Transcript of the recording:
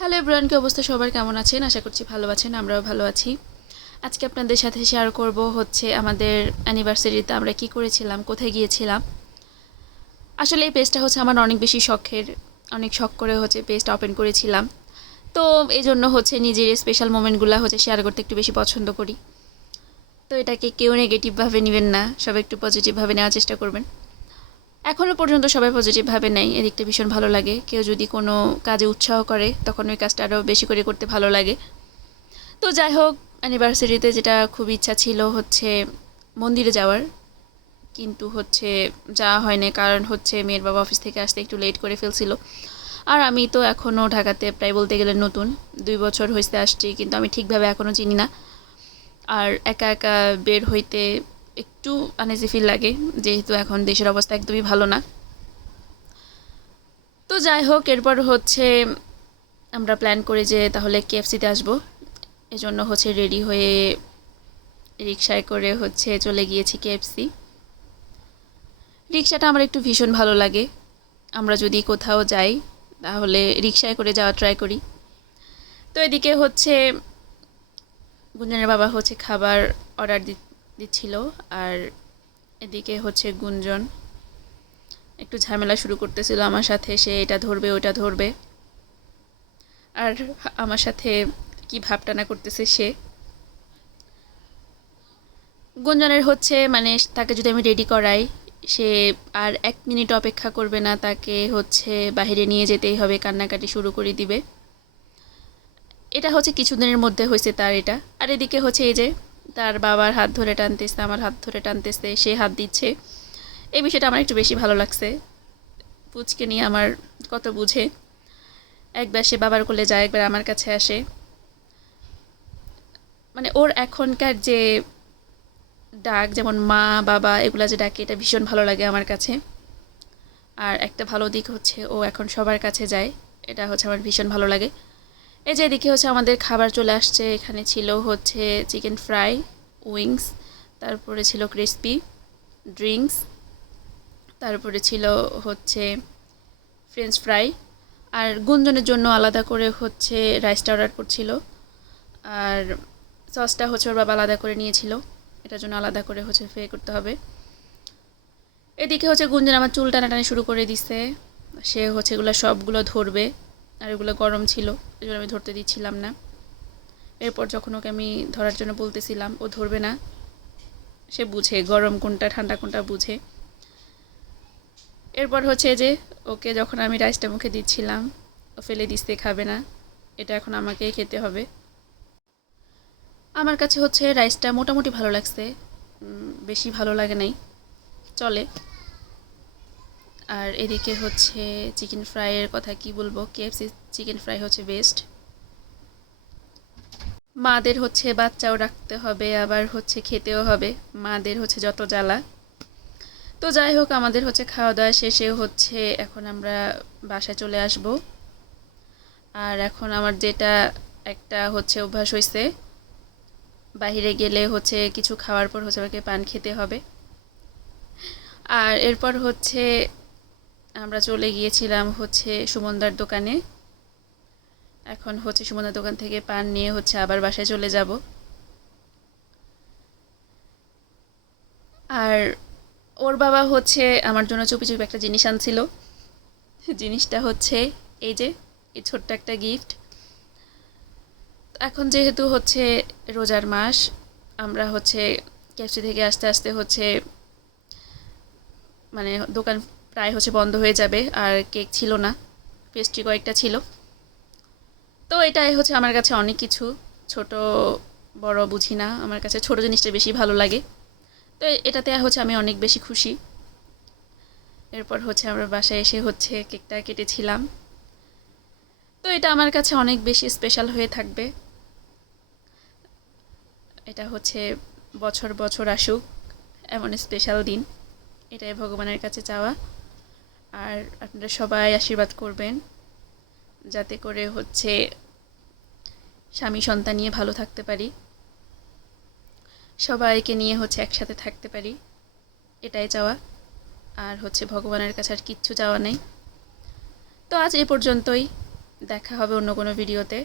Hello everyone, কি অবস্থা সবার? কেমন আছেন? আশা করছি ভালো আছেন, আমরাও ভালো আছি। আজকে আপনাদের সাথে শেয়ার করব হচ্ছে আমাদের অ্যানিভার্সারিতে আমরা কি করেছিলাম, কোথায় গিয়েছিলাম। আসলে এই পেজটা হচ্ছে আমার অনেক বেশি শখের, অনেক শখ করে হচ্ছে পেজটা ওপেন করেছিলাম। তো এই জন্য হচ্ছে নিজের স্পেশাল মোমেন্টগুলো হচ্ছে শেয়ার করতে একটু বেশি পছন্দ করি। তো এটাকে কেউ নেগেটিভভাবে নেবেন না, সবাই একটু পজিটিভভাবে নেওয়ার চেষ্টা করবেন। এখনও পর্যন্ত সবাই পজিটিভভাবে নেয়, এদিকটা ভীষণ ভালো লাগে। কেউ যদি কোনো কাজে উৎসাহ করে তখন ওই কাজটা আরও বেশি করে করতে ভালো লাগে। তো যাই হোক, অ্যানিভার্সারিতে যেটা খুব ইচ্ছা ছিল হচ্ছে মন্দিরে যাওয়ার, কিন্তু হচ্ছে যাওয়া হয়নি, কারণ হচ্ছে মেয়ের বাবা অফিস থেকে আসতে একটু লেট করে ফেলছিল। আর আমি তো এখনও ঢাকাতে প্রায় বলতে গেলে নতুন, 2 বছর হয়েছে আসছি, কিন্তু আমি ঠিকভাবে এখনও চিনি না। আর একা একা বের হইতে একটু আনইজি ফিল লাগে, যেহেতু এখন দেশের অবস্থা একদমই ভালো না। তো যাই হোক, এরপর হচ্ছে আমরা প্ল্যান করি যে তাহলে কেএফসিতে আসবো। এজন্য হচ্ছে রেডি হয়ে রিকশায় করে হচ্ছে চলে গিয়েছি কেএফসি। রিকশাটা আমার একটু ভীষণ ভালো লাগে। আমরা যদি কোথাও যাই তাহলে রিকশায় করে যাওয়া ট্রাই করি। তো এদিকে হচ্ছে গুঞ্জনের বাবা হচ্ছে খাবার অর্ডার দিচ্ছিল, আর এদিকে হচ্ছে গুঞ্জন একটু ঝামেলা শুরু করতেছিল আমার সাথে, সে এটা ধরবে ওটা ধরবে। আর আমার সাথে কি ভাবটা না করতেছে সে। গুঞ্জনের হচ্ছে মানে তাকে যদি আমি রেডি করাই, সে আর 1 মিনিট অপেক্ষা করবে না, তাকে হচ্ছে বাইরে নিয়ে যেতেই হবে, কান্নাকাটি শুরু করে দিবে। এটা হচ্ছে কিছুদিনের মধ্যে হয়েছে তার এটা। আর এদিকে হচ্ছে এই যে তার বাবার হাত ধরে টানতেছে, আমার হাত ধরে টানতেছে, সে হাত দিচ্ছে। এই বিষয়টা আমার একটু বেশি ভালো লাগছে। পুচকে নিয়ে আমার কত বুঝে, একবার সে বাবার কোলে যায়, একবার আমার কাছে আসে। মানে ওর এখনকার যে ডাক, যেমন মা বাবা এগুলা যে ডাকে, এটা ভীষণ ভালো লাগে আমার কাছে। আর একটা ভালো দিক হচ্ছে ও এখন সবার কাছে যায়, এটা হচ্ছে আমার ভীষণ ভালো লাগে। এই যে এদিকে হচ্ছে আমাদের খাবার চলে আসছে। এখানে ছিল হচ্ছে চিকেন ফ্রাই, উইংস, তারপরে ছিল ক্রিসপি, ড্রিঙ্কস, তারপরে ছিল হচ্ছে ফ্রেঞ্চ ফ্রাই। আর গুঞ্জনের জন্য আলাদা করে হচ্ছে রাইসটা অর্ডার করছিল। আর সসটা হচ্ছে ওর বাবা আলাদা করে নিয়েছিল, এটার জন্য আলাদা করে হচ্ছে পে করতে হবে। এদিকে হচ্ছে গুঞ্জন আমার চুল টানাটানি শুরু করে দিছে। সে হচ্ছে এগুলো সবগুলো ধরবে, আর এগুলো গরম ছিল, এই জন্য আমি ধরতে দিচ্ছিলাম না। এরপর যখন ওকে আমি ধরার জন্য বলতেছিলাম, ও ধরবে না। সে বুঝে গরম কোনটা ঠান্ডা কোনটা বুঝে। এরপর হচ্ছে যে ওকে যখন আমি রাইসটা মুখে দিচ্ছিলাম, ও ফেলে দিতে খাবে না, এটা এখন আমাকেই খেতে হবে। আমার কাছে হচ্ছে রাইসটা মোটামুটি ভালো লাগছে, বেশি ভালো লাগে নাই, চলে। আর এদিকে হচ্ছে চিকেন ফ্রাইয়ের কথা কি বলবো, কেএফসি চিকেন ফ্রাই হচ্ছে বেস্ট। মাদের হচ্ছে বাচ্চাও রাখতে হবে, আবার হচ্ছে খেতেও হবে, মাদের হচ্ছে যত জ্বালা। তো যাই হোক, আমাদের হচ্ছে খাওয়া দাওয়া শেষে হচ্ছে এখন আমরা বাসায় চলে আসব। আর এখন আমার যেটা একটা হচ্ছে অভ্যাস হয়েছে, বাইরে গেলে হচ্ছে কিছু খাওয়ার পর হচ্ছে আমাকে পান খেতে হবে। আর এরপর হচ্ছে আমরা চলে গিয়েছিলাম হচ্ছে সুমনদার দোকানে। এখন হচ্ছে সুমনদার দোকান থেকে পান নিয়ে হচ্ছে আবার বাসায় চলে যাব। আর ওর বাবা হচ্ছে আমার জন্য চুপি চুপি একটা জিনিস আনছিল। জিনিসটা হচ্ছে এই যে এই ছোট্ট একটা গিফট। এখন যেহেতু হচ্ছে রোজার মাস, আমরা হচ্ছে ক্যাফসি থেকে আস্তে আস্তে হচ্ছে মানে দোকান প্রায় হচ্ছে বন্ধ হয়ে যাবে, আর কেক ছিল না, পেস্ট্রি কয়েকটা ছিল। তো এটাই হচ্ছে আমার কাছে অনেক কিছু। ছোট বড় বুঝি না, আমার কাছে ছোট জিনিসটা বেশি ভালো লাগে। তো এটাতে হচ্ছে আমি অনেক বেশি খুশি। এরপর হচ্ছে আমরা বাসায় এসে হচ্ছে কেকটা কেটেছিলাম। তো এটা আমার কাছে অনেক বেশি স্পেশাল হয়ে থাকবে। এটা হচ্ছে বছর বছর আসুক এমন স্পেশাল দিন, এটাই ভগবানের কাছে চাওয়া। আর আপনারা সবাই আশীর্বাদ করবেন যাতে করে হচ্ছে স্বামী সন্তান নিয়ে ভালো থাকতে পারি, সবাইকে নিয়ে হচ্ছে একসাথে থাকতে পারি, এটাই চাওয়া। আর হচ্ছে ভগবানের কাছে আর কিচ্ছু চাওয়া নেই। তো আজ এই পর্যন্তই। দেখা হবে অন্য কোনো ভিডিওতে।